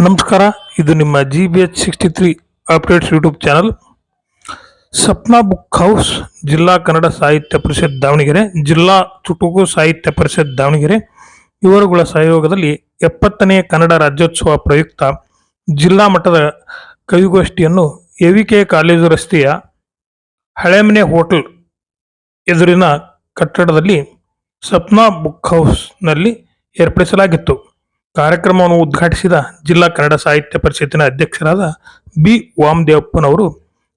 ನಮಸ್ಕಾರ, ಇದು ನಿಮ್ಮ G B H sixty three updates YouTube channel Sapna book house ಜಿಲ್ಲಾ ಕನ್ನಡ ಸಾಹಿತ್ಯ ಪರಿಷತ್ ದಾವಣಗೆರೆ, ಜಿಲ್ಲಾ ಚುಟುಕು ಸಾಹಿತ್ಯ ಪರಿಷತ್ ದಾವಣಗೆರೆ. ಇವರುಗಳ ಸಹಯೋಗದಲ್ಲಿ ಎಪ್ಪತ್ತನೇ ಕನ್ನಡ ರಾಜ್ಯೋತ್ಸವ ಪ್ರಯುಕ್ತ ಜಿಲ್ಲಾ ಮಟ್ಟದ ಕವಿಗೋಷ್ಠಿಯನ್ನು ಎವಿಕೆ ಕಾಲೇಜು ರಸ್ತೆಯ ಹಳೆಮನೆ ಹೋಟೆಲ್ ಎದುರಿನ ಕಟ್ಟಡದಲ್ಲಿ ಸಪ್ನಾ ಬುಕ್ ಹೌಸ್ನಲ್ಲಿ ಏರ್ಪಡಿಸಲಾಗಿತ್ತು. ಕಾರ್ಯಕ್ರಮವನ್ನು ಉದ್ಘಾಟಿಸಿದ ಜಿಲ್ಲಾ ಕನ್ನಡ ಸಾಹಿತ್ಯ ಪರಿಷತ್ತಿನ ಅಧ್ಯಕ್ಷರಾದ ಬಿ. ವಾಮದೇವಪ್ಪನವರು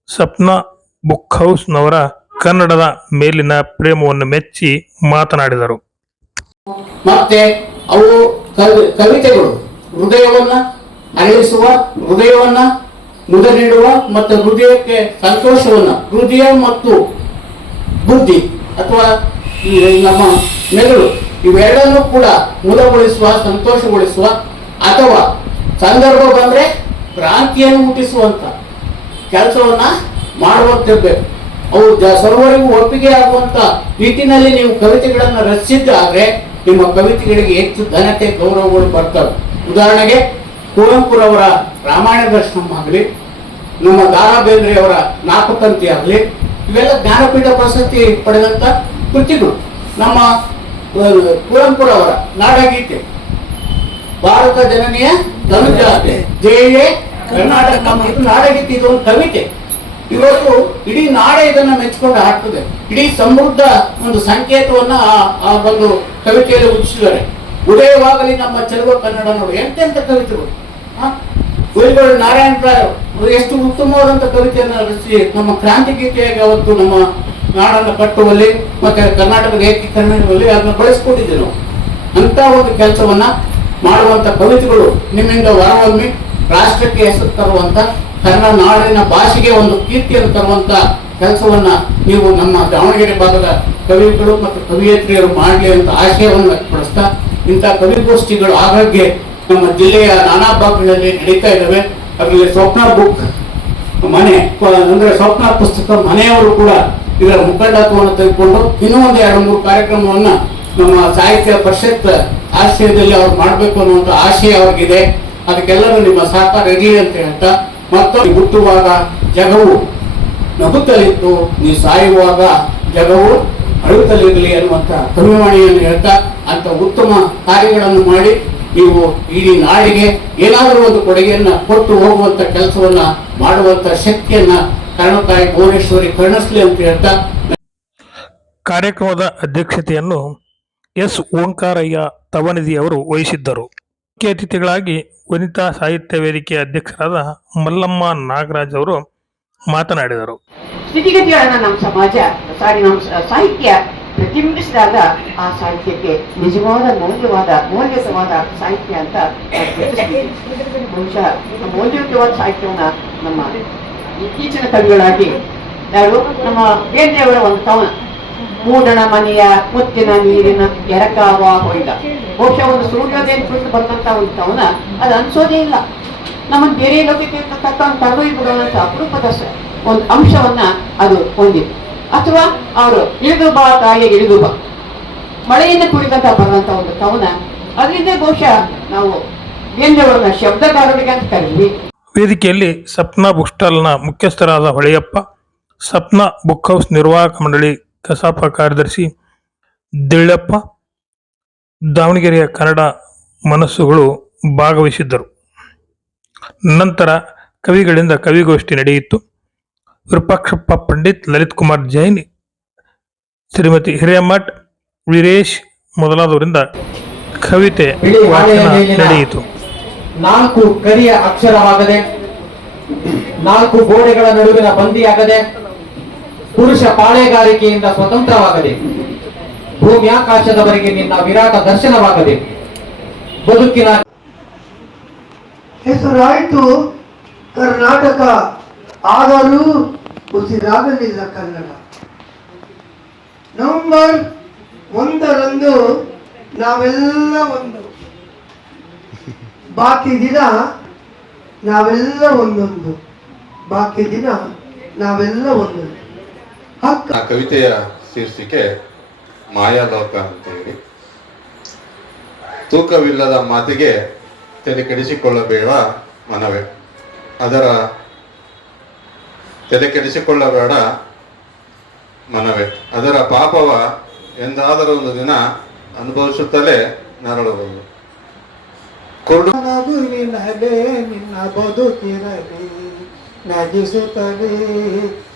ಸಪ್ನಾ ಬುಕ್ ಹೌಸ್ನವರ ಕನ್ನಡದ ಮೇಲಿನ ಪ್ರೇಮವನ್ನು ಮೆಚ್ಚಿ ಮಾತನಾಡಿದರು. ಮತ್ತೆ ಅವು ಕವಿ, ಕವಿತೆಗಳು. ಹೃದಯವನ್ನ ಅರಳಿಸುವ ಹೃದಯವನ್ನ ಮುದ ನೀಡುವ ಮತ್ತು ಹೃದಯಕ್ಕೆ ಸಂತೋಷವನ್ನ, ಹೃದಯ ಮತ್ತು ಬುದ್ಧಿ ಅಥವಾ ನಮ್ಮ ಮೆದುಳು ಇವೆರಡನ್ನೂ ಕೂಡ ಮೂಲಗೊಳಿಸುವ, ಸಂತೋಷಗೊಳಿಸುವ ಅಥವಾ ಸಂದರ್ಭ ಬಂದ್ರೆ ಕ್ರಾಂತಿಯನ್ನು ಹುಟ್ಟಿಸುವಂತ ಕೆಲಸವನ್ನ ಮಾಡುವಂತಿರ್ಬೇಕು. ಅವು ಜ- ಸರ್ವರಿಗೂ ಒಪ್ಪಿಗೆ ಆಗುವಂತ ನಿಟ್ಟಿನಲ್ಲಿ ನೀವು ಕವಿತೆಗಳನ್ನು ರಚಿಸಿದ್ದಾದ್ರೆ ನಿಮ್ಮ ಕವಿತೆಗಳಿಗೆ ಹೆಚ್ಚು ಘನತೆ, ಗೌರವಗಳು ಬರ್ತವೆ. ಉದಾಹರಣೆಗೆ ಕುವೆಂಪುರವರ ರಾಮಾಯಣ ದರ್ಶನಂ ಆಗಲಿ, ನಮ್ಮ ದಾರಾ ಬೇಂದ್ರೆಯವರ ನಾಪತಂತಿ ಆಗಲಿ, ಇವೆಲ್ಲ ಜ್ಞಾನಪೀಠ ಪ್ರಶಸ್ತಿ ಪಡೆದಂತ ಕೃತಿಗಳು. ನಮ್ಮ ಆ, ಕುವೆಂಪುರವರ ನಾಡಗೀತೆ. ಭಾರತ ಜನನಿಯ ಧನುಜಾತೆ. ಜಯ ಕರ್ನಾಟಕ ಇದು ನಾಡಗೀತೆ ಇದು ಒಂದು ಕವಿತೆ. ಇವತ್ತು ಇಡೀ ನಾಡೆ ಇದನ್ನ ಮೆಚ್ಚಿಕೊಂಡು ಹಾಕ್ತದೆ. ಇಡೀ ಸಮೃದ್ಧ ಒಂದು ಸಂಕೇತವನ್ನ ಆ ಒಂದು ಕವಿತೆಯಲ್ಲಿ ಉದಿಸಿದ್ದಾರೆ ಉದಯವಾಗಲಿ ನಮ್ಮ ಚೆಲುವ ಕನ್ನಡ ನೋಡಿ. ಎಂತೆಂತ ಕವಿತೆಗಳು? ಗುರುಗಳು ನಾರಾಯಣ ರಾಯ್ ಅವರು ಎಷ್ಟು ಉತ್ತಮವಾದಂತ ಕವಿತೆಯನ್ನು ರಚಿಸಿ ನಮ್ಮ ಕ್ರಾಂತಿ ಗೀತೆಯಾಗಿ ಅವತ್ತು ನಮ್ಮ ನಾಡನ್ನು ಕಟ್ಟುವಲ್ಲಿ ಮತ್ತೆ ಕರ್ನಾಟಕದ ಏಕೀಕರಣದಲ್ಲಿ ಅದನ್ನ ಬಳಸ್ಕೊಂಡಿದ್ದೀವಿ. ನಾವು ಅಂತ ಒಂದು ಕೆಲಸವನ್ನ ಮಾಡುವಂತ ಕವಿತೆಗಳು ನಿಮ್ಮಿಂದ ಹೊರಹೊಮ್ಮಿ ರಾಷ್ಟ್ರಕ್ಕೆ ಹೆಸರು ತರುವಂತ ಕನ್ನಡ ನಾಡಿನ ಭಾಷೆಗೆ ಒಂದು ಕೀರ್ತಿಯನ್ನು ತರುವಂತ ಕೆಲಸವನ್ನ ನೀವು ನಮ್ಮ ದಾವಣಗೆರೆ ಭಾಗದ ಕವಿಗಳು ಮತ್ತು ಕವಿಯತ್ರಿಯರು ಮಾಡಲಿ ಅಂತ ಆಶಯವನ್ನು ವ್ಯಕ್ತಪಡಿಸ್ತಾ ಇಂಥ ಕವಿಗೋಷ್ಠಿಗಳು ಆಗಾಗ್ಗೆ ನಮ್ಮ ಜಿಲ್ಲೆಯ ನಾನಾ ಭಾಗಗಳಲ್ಲಿ ನಡೀತಾ ಇದ್ದಾವೆ. ಅದರಲ್ಲಿ ಸ್ವಪ್ನ ಬುಕ್ ಮನೆ, ಅಂದ್ರೆ ಸ್ವಪ್ನ ಪುಸ್ತಕ ಮನೆಯವರು ಕೂಡ ಇದರ ಮುಖಂಡತ್ವವನ್ನು ತೆಗೆದುಕೊಂಡು ಇನ್ನೂ ಒಂದು ಎರಡು ಮೂರು ಕಾರ್ಯಕ್ರಮವನ್ನ ನಮ್ಮ ಸಾಹಿತ್ಯ ಪರಿಷತ್ ಆಶ್ರಯದಲ್ಲಿ ಅವ್ರು ಮಾಡಬೇಕು ಅನ್ನುವಂಥ ಆಶಯ ಅವ್ರಿಗಿದೆ. ಅದಕ್ಕೆಲ್ಲರೂ ನಿಮ್ಮ ಸಹಕಾರ ಇರಲಿ ಅಂತ ಹೇಳ್ತಾ ಮತ್ತು ಹುಟ್ಟುವಾಗ ಜಗವು ನಗುತ್ತಲಿತ್ತು ನೀ ಸಾಯುವಾಗ ಜಗವು ಅಳುತ್ತಲಿರಲಿ ಅನ್ನುವಂಥ ಕವಿವಾಣಿಯನ್ನು ಹೇಳ್ತಾ ಅಂತ ಉತ್ತಮ ಕಾರ್ಯಗಳನ್ನು ಮಾಡಿ ನೀವು ಇಡೀ ನಾಡಿಗೆ ಏನಾದರೂ ಒಂದು ಕೊಡುಗೆಯನ್ನು ಕೊಟ್ಟು ಹೋಗುವಂಥ ಕೆಲಸವನ್ನ ಮಾಡುವಂಥ ಶಕ್ತಿಯನ್ನ ಕರ್ಣತಾಯಿ ಭುವನೇಶ್ವರಿ ಕರುಣಿಸ್ಲಿ ಅಂತ ಹೇಳ್ತಾ ಕಾರ್ಯಕ್ರಮದ ಅಧ್ಯಕ್ಷತೆಯನ್ನು ಎಸ್ ಓಂಕಾರಯ್ಯ ತವನಿಧಿ ಅವರು ವಹಿಸಿದ್ದರು ಮುಖ್ಯ ಅತಿಥಿಗಳಾಗಿ ವನಿತಾ ಸಾಹಿತ್ಯ ವೇದಿಕೆಯ ಅಧ್ಯಕ್ಷರಾದ ಮಲ್ಲಮ್ಮ ನಾಗರಾಜ್ ಅವರು ಮಾತನಾಡಿದರು ಸ್ಥಿತಿಗತಿಗಳನ್ನ ನಮ್ಮ ಸಮಾಜ ಸಾರಿ ನಮ್ಮ ಸಾಹಿತ್ಯ ಪ್ರತಿಬಿಂಬಿಸಿದಾಗ ಆ ಸಾಹಿತ್ಯಕ್ಕೆ ನಿಜವಾದ ಮೌಲ್ಯವಾದ ಮೌಲ್ಯಯುತವಾದ ಸಾಹಿತ್ಯ ಅಂತ. ಬಹುಶಃ ಮೌಲ್ಯಯುತವಾದ ಸಾಹಿತ್ಯವನ್ನ ನಮ್ಮ ಇತ್ತೀಚಿನ ಕವಿಗಳಾಗಿ ಯಾರು ನಮ್ಮ ಬೇಂದ್ರೆಯವರ ಒಂದು ಕವನ ಮೂಡಣ ಮನೆಯ ಮುತ್ತಿನ ನೀರಿನ ಎರಕಾವ ಹೊಯ್ದ. ಬಹುಶಃ ಒಂದು ಸೂರ್ಯೋದಯ ಕುರಿತು ಬಂದಂತ ಒಂದು ಕವನ ಅದು ಅನ್ಸೋದೇ ಇಲ್ಲ. ನಮ್ಮನ್ನು ಬೇರೆ ಲೋಕಕ್ಕೆ ಕರ್ಕೊಂಡು ಕರೆದೊಯ್ಬಿಡುವಂತ ಅಪರೂಪದ ಒಂದು ಅಂಶವನ್ನ ಅದು ಹೊಂದಿದೆ. ಅಥವಾ ಅವರು ಇಳಿದು ಬಾ ತಾಯಿ, ಇಳಿದು ಬಾ. ಮಳೆಯಿಂದ ಕುಡಿದಂತ ಬರುವಂತ ಒಂದು ಕವನ ಅದರಿಂದ ಬಹುಶಃ ನಾವು ಬೇಂದ್ರೆಯವರನ್ನ ಶಬ್ದಗಾರರಿಗೆ ಅಂತ ಕರೀವಿ. ವೇದಿಕೆಯಲ್ಲಿ ಸಪ್ನಾ ಬುಕ್ ಸ್ಟಾಲ್ನ ಮುಖ್ಯಸ್ಥರಾದ ಹೊಳೆಯಪ್ಪ, ಸಪ್ನ ಬುಕ್ ಹೌಸ್ ನಿರ್ವಾಹಕ ಮಂಡಳಿ ಕಸಾಪ ಕಾರ್ಯದರ್ಶಿ ದಿಳ್ಳಪ್ಪ, ದಾವಣಗೆರೆಯ ಕನ್ನಡ ಮನಸ್ಸುಗಳು ಭಾಗವಹಿಸಿದ್ದರು. ನಂತರ ಕವಿಗಳಿಂದ ಕವಿಗೋಷ್ಠಿ ನಡೆಯಿತು. ವಿರೂಪಾಕ್ಷಪ್ಪ ಪಂಡಿತ್ ಲಲಿತ್ ಕುಮಾರ್ ಜೈನ್, ಶ್ರೀಮತಿ ಹಿರೇಮಠ್, ವೀರೇಶ್ ಮೊದಲಾದವರಿಂದ ಕವಿತೆ ವಾಚನ ನಡೆಯಿತು. ನಾಲ್ಕು ಕರಿಯ ಅಕ್ಷರವಾಗದೆ, ನಾಲ್ಕು ಗೋಡೆಗಳ ನಡುವಿನ ಬಂದಿಯಾಗದೆ, ಪುರುಷ ಪಾಳೆಗಾರಿಕೆಯಿಂದ ಸ್ವತಂತ್ರವಾಗದೆ, ಭೂಮ್ಯಾಕಾಶದವರೆಗೆ ನಿನ್ನ ವಿರಾಟ ದರ್ಶನವಾಗದೆ, ಬದುಕಿನ ಹೆಸರಾಯಿತು ಕರ್ನಾಟಕ. ಆದರೂ ಉಸಿರಾಗಲಿಲ್ಲ ಕನ್ನಡ. ನವೆಂಬರ್ ಒಂದರಂದು ನಾವೆಲ್ಲ ಒಂದು ಬಾಕಿ ದಿನ ನಾವೆಲ್ಲ ಒಂದೊಂದು. ಬಾಕಿ ದಿನ ನಾವೆಲ್ಲ ಒಂದೊಂದು. ಆ ಕವಿತೆಯ ಶೀರ್ಷಿಕೆ ಮಾಯಾಲೋಕ ಅಂತ ಹೇಳಿ. ತೂಕವಿಲ್ಲದ ಮಾತಿಗೆ ತಲೆ ಕೆಡಿಸಿಕೊಳ್ಳಬೇಡ ಮನವೇ. ಅದರ ತಲೆ ಕೆಡಿಸಿಕೊಳ್ಳಬೇಡ ಮನವೇ. ಅದರ ಪಾಪವ ಎಂದಾದರೂ ಒಂದು ದಿನ ಅನುಭವಿಸುತ್ತಲೇ ನರಳುವುದು. ಕುರುಡು ನಗುವಿನಲೆ ನಿನ್ನ ಬದುಕಿರಲಿ ನಗಿಸುತ್ತಲೇ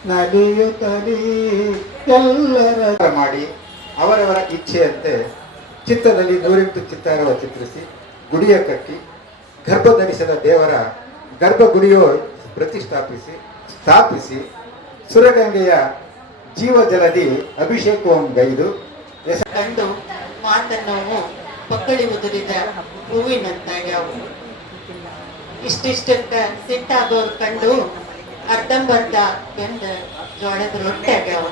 ನಲಿಯುತ್ತಲೇ ಎಲ್ಲರ ಮಾಡಿ ಅವರವರ ಇಚ್ಛೆಯಂತೆ ಚಿತ್ತದಲ್ಲಿ ನೂರೆಂಟು ಚಿತ್ತಾರವ ಚಿತ್ರಿಸಿ ಗುಡಿಯ ಕಟ್ಟಿ ಗರ್ಭ ಧರಿಸದ ದೇವರ ಗರ್ಭಗುಡಿಯೋ ಪ್ರತಿಷ್ಠಾಪಿಸಿ ಸ್ಥಾಪಿಸಿ ಸುರಗಂಗೆಯ ಜೀವಜಲದಿ ಅಭಿಷೇಕವನ್ನು ಗೈದು ಕಂಡು ಮಾತನ್ನು ಹೂವಿನಂತಾಗಿ ಹೂವಿನಂತಾಗ್ಯಾವು ಇಷ್ಟಿಷ್ಟಕ್ಕ ಸಿಟ್ಟಾದವ್ರು ಕಂಡು ಅರ್ಧಂಬರ್ಧ ಬೆಂದ ಜೋಳದ ರೊಟ್ಟಿ ಆಗ್ಯಾವ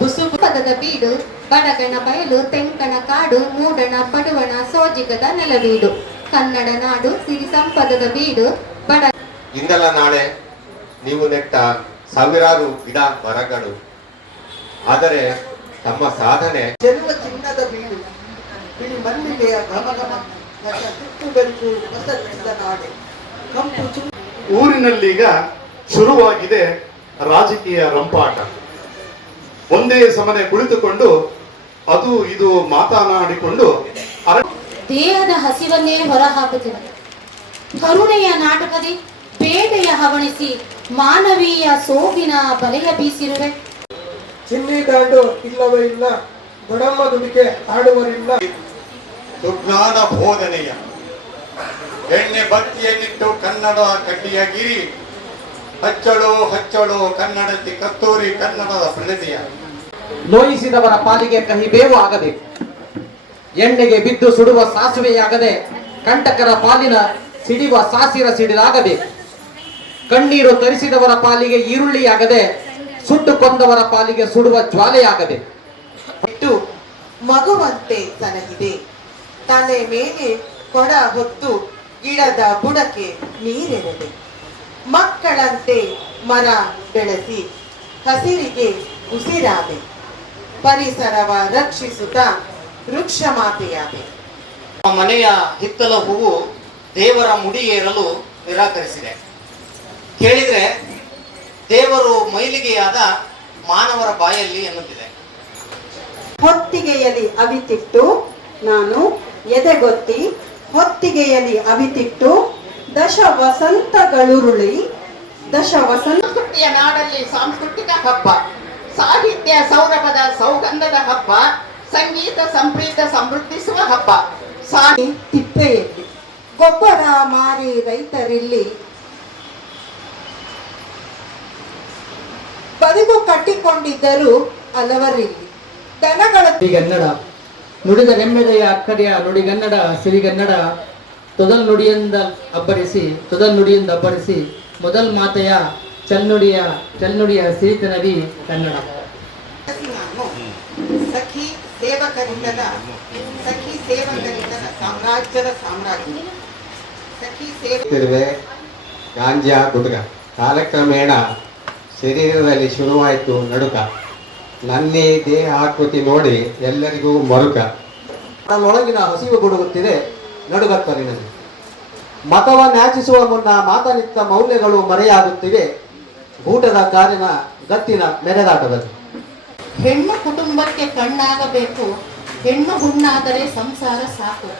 ಬುಸುಪದದ ಬೀಡು ಬಡಗಣ ಬಯಲು ತೆಂಕಣ ಕಾಡು ಮೂಡಣ ಪಡುವಣ ಸೋಜಿಗದ ನೆಲವೀಡು. ಕನ್ನಡ ನಾಡು ಸಿರಿ ಸಂಪದದ ಬೀಡು ಬಡ ಇಂದಲ್ಲ ನಾಳೆ ನೀವು ನೆಟ್ಟ ಸಾವಿರಾರು ಗಿಡ ಮರಗಳು. ಆದರೆ ತಮ್ಮ ಸಾಧನೆ ಚೆಲುವ ಚಿನ್ನದ ಬೀಡು. ಬಿಳಿ ಮಲ್ಲಿಗೆಯ ಘಮ ಘಮ ನಟ ತುಟ್ಟು ಬೆಳಕು ಹೊಸದ ನಾಡೆ. ಕಂಪು ಊರಿನಲ್ಲೀಗ ಶುರುವಾಗಿದೆ ರಾಜಕೀಯ ರಂಪಾಟ. ಒಂದೇ ಸಮನೆ ಕುಳಿತುಕೊಂಡು ಅದು ಇದು ಮಾತನಾಡಿಕೊಂಡು ದೇಹದ ಹಸಿವನ್ನೇ ಹೊರಹಾಕುತ್ತಿದೆ. ಕರುಣೆಯ ನಾಟಕದಿ ಬೇಟೆಯ ಹವಣಿಸಿ ಮಾನವೀಯ ಸೋಗಿನ ಬಲೆಯ ಬೀಸಿರುವೆ. ಚಿನ್ನಿ ದಾಂಡು ಇಲ್ಲವೇ ಇಲ್ಲ ಬಡಮ್ಮ ದುಡಿಕೆ ಆಡುವರಿಲ್ಲ. ಸುಜ್ಞಾನ ಬೋಧನೆಯ. ಎಣ್ಣೆ ಬತ್ತಿಯನ್ನಿಟ್ಟು ಕನ್ನಡ ಕಡ್ಡಿಯ ಗಿರಿ. ಹಚ್ಚಳು ಹಚ್ಚಳು ಕನ್ನಡತಿ ಕತ್ತೂರಿ ಕನ್ನಡದ ಪ್ರಣತಿಯ ನೋಯಿಸಿದವರ ಪಾಲಿಗೆ ಕಹಿ ಬೇವು ಆಗದೆ ಎಣ್ಣೆಗೆ ಬಿದ್ದು ಸುಡುವ ಸಾಸುವೆಯಾಗದೆ ಕಂಟಕರ ಪಾಲಿನ ಸಿಡಿವ ಸಾಸಿರ ಸಿಡಿಲಾಗದೆ ಕಣ್ಣೀರು ತರಿಸಿದವರ ಪಾಲಿಗೆ ಈರುಳ್ಳಿಯಾಗದೆ ಸುಟ್ಟು ಕೊಂದವರ ಪಾಲಿಗೆ ಸುಡುವ ಜ್ವಾಲೆಯಾಗದೆ ಇಟ್ಟು ಮಗುವಂತೆ ಸಲಹಿದೆ ತಲೆ ಮೇಲೆ ಕೊಡ ಹೊತ್ತು ಗಿಡದ ಬುಡಕ್ಕೆ ನೀರೆರೆದೆ. ಮಕ್ಕಳಂತೆ ಮರ ಬೆಳೆಸಿ ಹಸಿರಿಗೆ ಉಸಿರಾದೆ. ಪರಿಸರವ ರಕ್ಷಿಸುತ್ತಾ ವೃಕ್ಷ ಮಾತೆಯಾದೆ. ಮನೆಯ ಹಿತ್ತಲ ಹೂವು ದೇವರ ಮುಡಿಯೇರಲು ನಿರಾಕರಿಸಿದೆ. ಕೇಳಿದ್ರೆ ದೇವರು ಮೈಲಿಗೆಯಾದ ಮಾನವರ ಬಾಯಲ್ಲಿ ಎನ್ನುತ್ತಿದೆ. ಹೊತ್ತಿಗೆಯಲ್ಲಿ ಅವಿತಿಟ್ಟು ನಾನು ಎದೆಗೊತ್ತಿ ಹೊತ್ತಿಗೆಯಲ್ಲಿ ಅವಿತಿಟ್ಟು ದಶ ವಸಂತಗಳುರುಳಿ ದಶ ವಸಂತಿಯ ನಾಡಲ್ಲಿ ಸಾಂಸ್ಕೃತಿಕ ಹಬ್ಬ ಸಾಹಿತ್ಯ ಸೌರಭದ ಸೌಗಂಧದ ಹಬ್ಬ ಸಂಗೀತ ಸಂಪ್ರೀತ ಸಮೃದ್ಧಿಸುವ ಹಬ್ಬ. ಸಾಹಿ ತಿಪ್ಪೆಯಲ್ಲಿ ಗೊಬ್ಬರ ಮಾರಿ ರೈತರಿಲ್ಲಿ. ಬದುಕು ಕಟ್ಟಿಕೊಂಡಿದ್ದರು ಹಲವರಿಲ್ಲಿ. ದನಗಳ ಸಿರಿಗನ್ನಡ ನುಡಿದ ನೆಮ್ಮದಿಯ ಅಕ್ಕರೆಯ ನುಡಿಗನ್ನಡ ಸಿರಿಗನ್ನಡ ತೊದಲ್ ನುಡಿಯಿಂದ ಅಬ್ಬರಿಸಿ ತೊದಲ್ ನುಡಿಯಿಂದ ಅಬ್ಬರಿಸಿ ಮೊದಲ್ ಮಾತೆಯ ಚಲ್ನುಡಿಯ ಚಲ್ನುಡಿಯ ಸಿರಿತನವಿ ಕನ್ನಡ. ನಾನು ಸಖಿ ಸೇವಕರಿಂದದ ಸಖಿ ಸೇವಕರಿಂದದ ಸಾಮ್ರಾಜ್ಯದ ಸಾಮ್ರಾಜ್ಯ. ಸಖಿ ಸೇವೆ ಗಾಂಜಾ ಗುಡ್ಗ. ಕಾಲಕ್ರಮೇಣ ಶರೀರದಲ್ಲಿ ಶುರುವಾಯಿತು ನಡುಕ. ನನ್ನೇ ದೇಹ ಆಕೃತಿ ನೋಡಿ ಎಲ್ಲರಿಗೂ ಮರುಕ. ನನ್ನೊಳಗಿನ ಹಸಿವು ಗುಡುಗುತ್ತಿದೆ ನಡುಗತ್ತಲಿನಲ್ಲಿ ಮತವ ನ್ಯಾಚಿಸುವ ಮುನ್ನ ಮಾತನಿತ್ತ ಮೌಲ್ಯಗಳು ಮರೆಯಾಗುತ್ತಿವೆ ಊಟದ ಕಾರಿನ ಗತ್ತಿನ ಮೆರೆದಾಟದಲ್ಲಿ ಹೆಣ್ಣು ಕುಟುಂಬಕ್ಕೆ ಕಣ್ಣಾಗಬೇಕು, ಹೆಣ್ಣು ಹುಣ್ಣಾದರೆ ಸಂಸಾರ ಸಾಕು.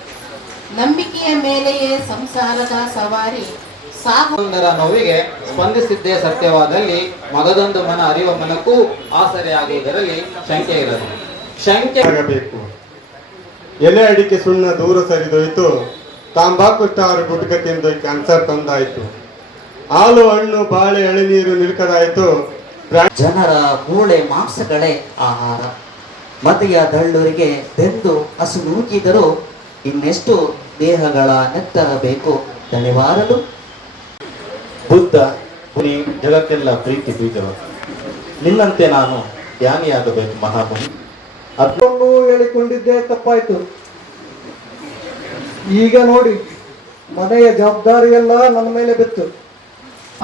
ನಂಬಿಕೆಯ ಮೇಲೆಯೇ ಸಂಸಾರದ ಸವಾರಿ. ಸಾಗು ಒಂದರ ನೋವಿಗೆ ಸ್ಪಂದಿಸಿದ್ದೇ ಸತ್ಯವಾದಲ್ಲಿ ಮಗದೊಂದು ಮನ ಅರಿವ ಮನಕ್ಕೂ ಆಸರೆಯಾಗುವುದರಲ್ಲಿ ಶಂಕೆ ಇರದು. ಶಂಕೆ ಆಗಬೇಕು. ಎಲೆ ಅಡಿಕೆ ಸುಣ್ಣ ದೂರ ಸರಿದೋಯ್ತು ತಾಂಬಾಕು ಸ್ಟಾರ್ ಗುಟ್ಕ ತಿಂದು ಕ್ಯಾನ್ಸರ್ ತಂದಾಯ್ತು. ಹಾಲು ಹಣ್ಣು ಬಾಳೆ ಎಳೆನೀರು ನಿಲ್ಕದಾಯ್ತು. ಜನರ ಮೂಳೆ ಮಾಂಸಗಳೇ ಆಹಾರ. ಮತಿಯ ದಳ್ಳೂರಿಗೆ ಬೆಂದು ಹಸು ನೂಕಿದರೂ ಇನ್ನೆಷ್ಟು ದೇಹಗಳ ನೆತ್ತರ ಬೇಕು ದಣಿವಾರಲು ಬುದ್ಧ ಮುನಿ ಜಗತ್ತೆಲ್ಲ ಪ್ರೀತಿ ಬೀಜರು. ನಿನ್ನಂತೆ ನಾನು ಧ್ಯಾನಿಯಾಗಬೇಕು ಮಹಾಮುನಿ? ಅದೊಂದು ಹೇಳಿಕೊಂಡಿದ್ದೆ ತಪ್ಪಾಯ್ತು. ಈಗ ನೋಡಿ ಮನೆಯ ಜವಾಬ್ದಾರಿಯೆಲ್ಲ ನನ್ನ ಮೇಲೆ ಬಿತ್ತು.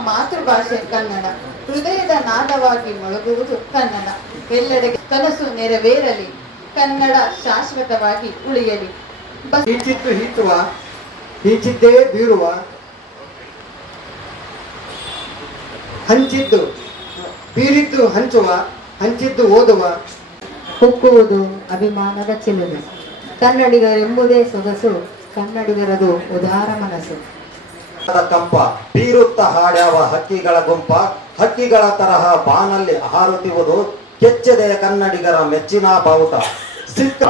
ಮಾತೃಭಾಷೆ ಕನ್ನಡ. ಹೃದಯದ ನಾದವಾಗಿ ಮೊಳಗುವುದು ಕನ್ನಡ. ಎಲ್ಲೆಡೆಗೆ ಕನಸು ನೆರವೇರಲಿ. ಕನ್ನಡ ಶಾಶ್ವತವಾಗಿ ಉಳಿಯಲಿ. ಬಸ್ ಹೀಚಿತ್ತು ಹೀಚುವ ಹೀಚಿದ್ದೇ ಬೀರುವ ಹಂಚಿದ್ದು ಬೀರಿದ್ದು ಹಂಚುವ ಹಂಚಿದ್ದು ಓದುವ. ಹುಕ್ಕುವುದು ಅಭಿಮಾನದ ಚಿಲುಮೆ. ಕನ್ನಡಿಗರೆಂಬುದೇ ಸೊಗಸು ಕನ್ನಡಿಗರದು ಉದಾರ ಮನಸ್ಸು. ಕಂಪ ಬೀರುತ್ತ ಹಾಡ್ಯಾವ ಹಕ್ಕಿಗಳ ಗುಂಪ ಹಕ್ಕಿಗಳ ತರಹ ಬಾನಲ್ಲಿ ಹಾರುತ್ತಿರುವುದು ಕೆಚ್ಚದೆ ಕನ್ನಡಿಗರ ಮೆಚ್ಚಿನ ಬಾವುಟ. ಸಿಕ್ಕ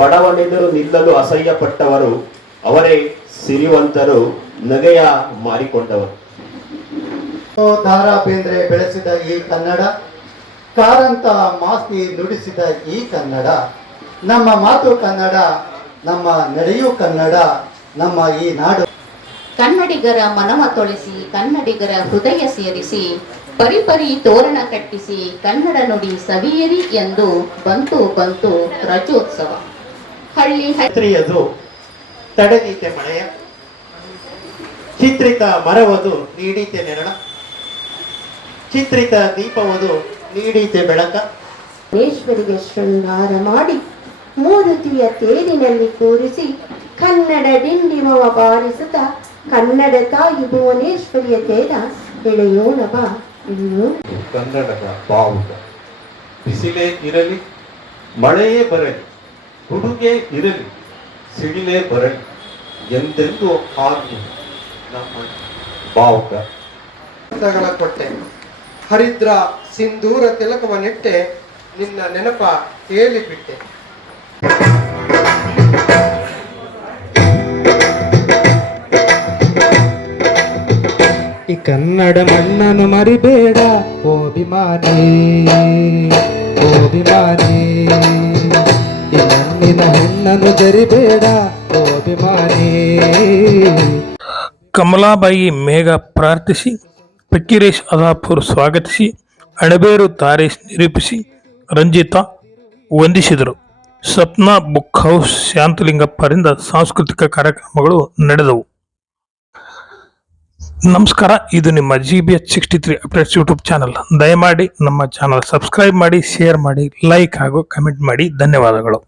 ಬಡವನೆದುರು ನಿಲ್ಲಲು ಅಸಹ್ಯಪಟ್ಟವರು ಅವರೇ ಸಿರಿವಂತರು ನಗೆಯ ಮಾರಿಕೊಂಡವರು. ದಾರಾ ಬೇಂದ್ರೆ ಬೆಳೆಸಿದ ಈ ಕನ್ನಡ ಕಾರಂತ ಮಾಸ್ತಿ ನುಡಿಸಿದ ಈ ಕನ್ನಡ. ನಮ್ಮ ಮಾತು ಕನ್ನಡ ನಮ್ಮ ನಡೆಯು ಕನ್ನಡ ನಮ್ಮ ಈ ನಾಡು. ಕನ್ನಡಿಗರ ಮನವ ತೊಳಿಸಿ ಕನ್ನಡಿಗರ ಹೃದಯ ಸೇರಿಸಿ ಪರಿಪರಿ ತೋರಣ ಕಟ್ಟಿಸಿ ಕನ್ನಡ ನುಡಿ ಸವಿಯರಿ ಎಂದು ಬಂತು ಬಂತು ರಜೋತ್ಸವ. ಹಳ್ಳಿ ಹತ್ರಿಯದು ತಡೆದೀತೆ ಮಳೆಯ. ಚಿತ್ರಿತ ಮರವದು ನೀಡೀತೆ ನೆರಳ. ಚಿತ್ರಿತ ದೀಪವದು ನೀಡಿದೆ ಬೆಳಕ. ಈಶ್ವರಿಗೆ ಶೃಂಗಾರ ಮಾಡಿ ಮೂರುತಿಯ ತೇರಿನಲ್ಲಿ ಕೂರಿಸಿ ಕನ್ನಡ ಡಿಂಡಿಮವ ಬಾರಿಸುತ್ತ ಕನ್ನಡ ತಾಯಿ ಭುವನೇಶ್ವರಿಯ ತೇರ ಎಳೆಯೋಣವ ಇನ್ನು. ಕನ್ನಡದ ಬಾವುಟ. ಬಿಸಿಲೇ ಇರಲಿ ಮಳೆಯೇ ಬರಲಿ ಹುಡುಗೆ ಇರಲಿ ಸಿಡಿಲೇ ಬರಲಿ ಎಂದೆಂದು ಹಾಗೆ ನಮ್ಮ ಬಾವುಟ. ಕೊಟ್ಟೆ. ಹರಿದ್ರ ಸಿಂಧೂರ ತಿಲಕವ ನೆಟ್ಟೆ ನಿನ್ನ ನೆನಪ ಹೇಳಿಬಿಟ್ಟೆ. ಈ ಕನ್ನಡ ಮಣ್ಣನ್ನು ಮರಿಬೇಡ ಓಭಿಮಾನಿ ಓಭಿಮಾನಿ ಈ ಮಣ್ಣಿನ ಹೆಣ್ಣನ್ನು ಜರಿಬೇಡ ಓಭಿಮಾನಿ ಕಮಲಾಬಾಯಿ ಮೇಘ ಪ್ರಾರ್ಥಿಸಿ. ಫಕೀರೇಶ್ ಅದಾಪುರ್ ಸ್ವಾಗತಿಸಿ, ಅಣಬೇರು ತಾರೇಶ್ ನಿರೂಪಿಸಿ, ರಂಜಿತಾ ವಂದಿಸಿದರು. ಸಪ್ನಾ ಬುಕ್ ಹೌಸ್ ಶಾಂತಲಿಂಗಪ್ಪರಿಂದ ಸಾಂಸ್ಕೃತಿಕ ಕಾರ್ಯಕ್ರಮಗಳು ನಡೆದವು. ನಮಸ್ಕಾರ, ಇದು ನಿಮ್ಮ G B H sixty three updates YouTube channel ದಯಮಾಡಿ ನಮ್ಮ ಚಾನಲ್ ಸಬ್ಸ್ಕ್ರೈಬ್ ಮಾಡಿ ಶೇರ್ ಮಾಡಿ ಲೈಕ್ ಹಾಗೂ ಕಮೆಂಟ್ ಮಾಡಿ. ಧನ್ಯವಾದಗಳು.